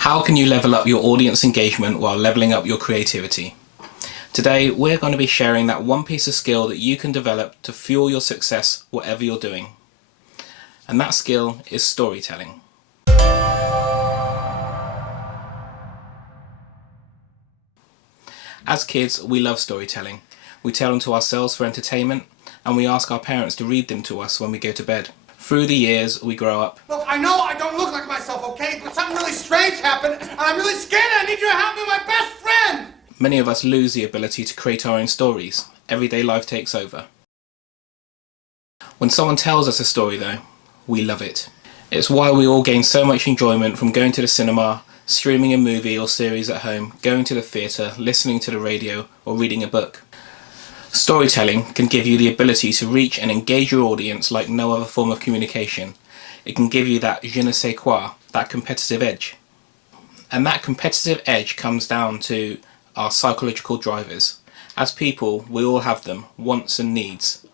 How can you level up your audience engagement while leveling up your creativity? Today we're going to be sharing that one piece of skill that you can develop to fuel your success whatever you're doing. And that skill is storytelling. As kids, we love storytelling. We tell them to ourselves for entertainment, and we ask our parents to read them to us when we go to bed. Through the years, we grow up. Look, I know I don't look like myself, okay? But something really strange happened, and I'm really scared. I need you to help me, my best friend! Many of us lose the ability to create our own stories. Everyday life takes over. When someone tells us a story, though, we love it. It's why we all gain so much enjoyment from going to the cinema, streaming a movie or series at home, going to the theatre, listening to the radio, or reading a book. Storytelling can give you the ability to reach and engage your audience like no other form of communication. It can give you that je ne sais quoi, that competitive edge. And that competitive edge comes down to our psychological drivers. As people, we all have them, wants and needs.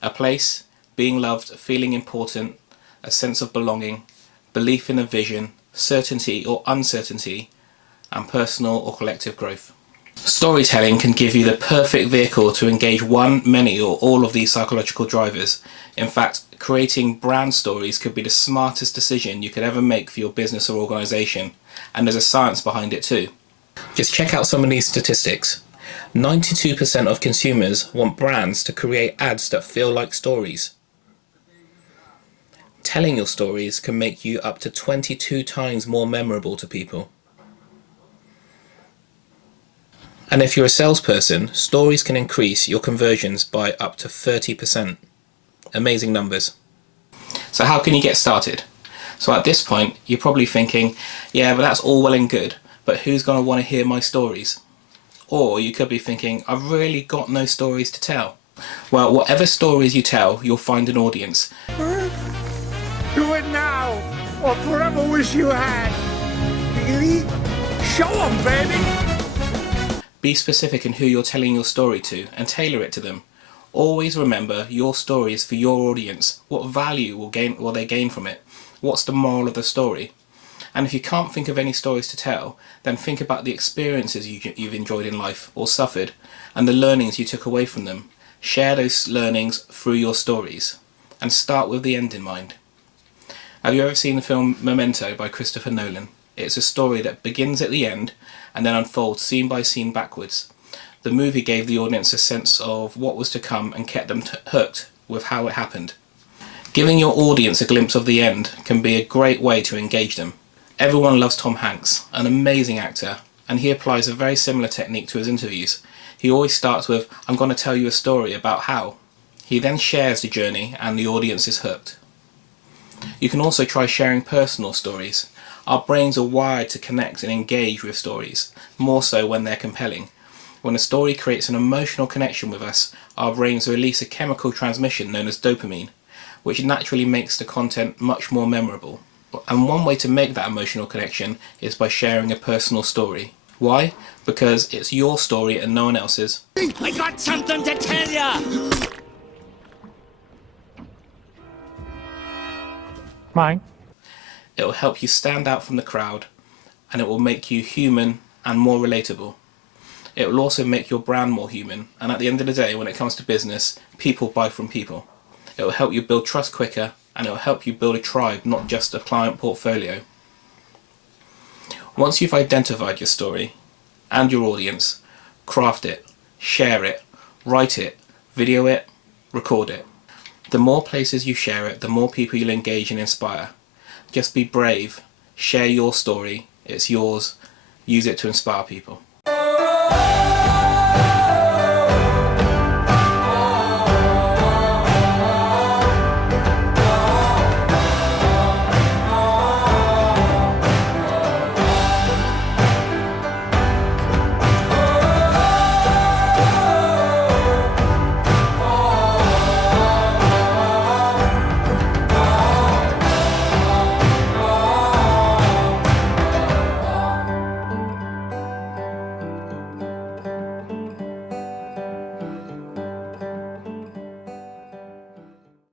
A place, being loved, feeling important, a sense of belonging, belief in a vision, certainty or uncertainty, and personal or collective growth. Storytelling can give you the perfect vehicle to engage one, many, or all of these psychological drivers. In fact, creating brand stories could be the smartest decision you could ever make for your business or organisation, and there's a science behind it too. Just check out some of these statistics. 92% of consumers want brands to create ads that feel like stories. Telling your stories can make you up to 22 times more memorable to people. And if you're a salesperson, stories can increase your conversions by up to 30%. Amazing numbers. So how can you get started? So at this point, you're probably thinking, yeah, but that's all well and good, but who's going to want to hear my stories? Or you could be thinking, I've really got no stories to tell. Well, whatever stories you tell, you'll find an audience. Do it now, or forever wish you had. Really? Show 'em, baby! Be specific in who you're telling your story to and tailor it to them. Always remember your story is for your audience. What value will they gain from it? What's the moral of the story? And if you can't think of any stories to tell, then think about the experiences you've enjoyed in life or suffered and the learnings you took away from them. Share those learnings through your stories and start with the end in mind. Have you ever seen the film Memento by Christopher Nolan? It's a story that begins at the end and then unfolds scene by scene backwards. The movie gave the audience a sense of what was to come and kept them hooked with how it happened. Giving your audience a glimpse of the end can be a great way to engage them. Everyone loves Tom Hanks, an amazing actor, and he applies a very similar technique to his interviews. He always starts with, I'm going to tell you a story about how. He then shares the journey and the audience is hooked. You can also try sharing personal stories. Our brains are wired to connect and engage with stories, more so when they're compelling. When a story creates an emotional connection with us, our brains release a chemical transmission known as dopamine, which naturally makes the content much more memorable. And one way to make that emotional connection is by sharing a personal story. Why? Because it's your story and no one else's. I got something to tell ya! Mine. It will help you stand out from the crowd, and it will make you human and more relatable. It will also make your brand more human, and at the end of the day, when it comes to business, people buy from people. It will help you build trust quicker, and it will help you build a tribe, not just a client portfolio. Once you've identified your story and your audience, craft it, share it, write it, video it, record it. The more places you share it, the more people you'll engage and inspire. Just be brave, share your story, it's yours, use it to inspire people.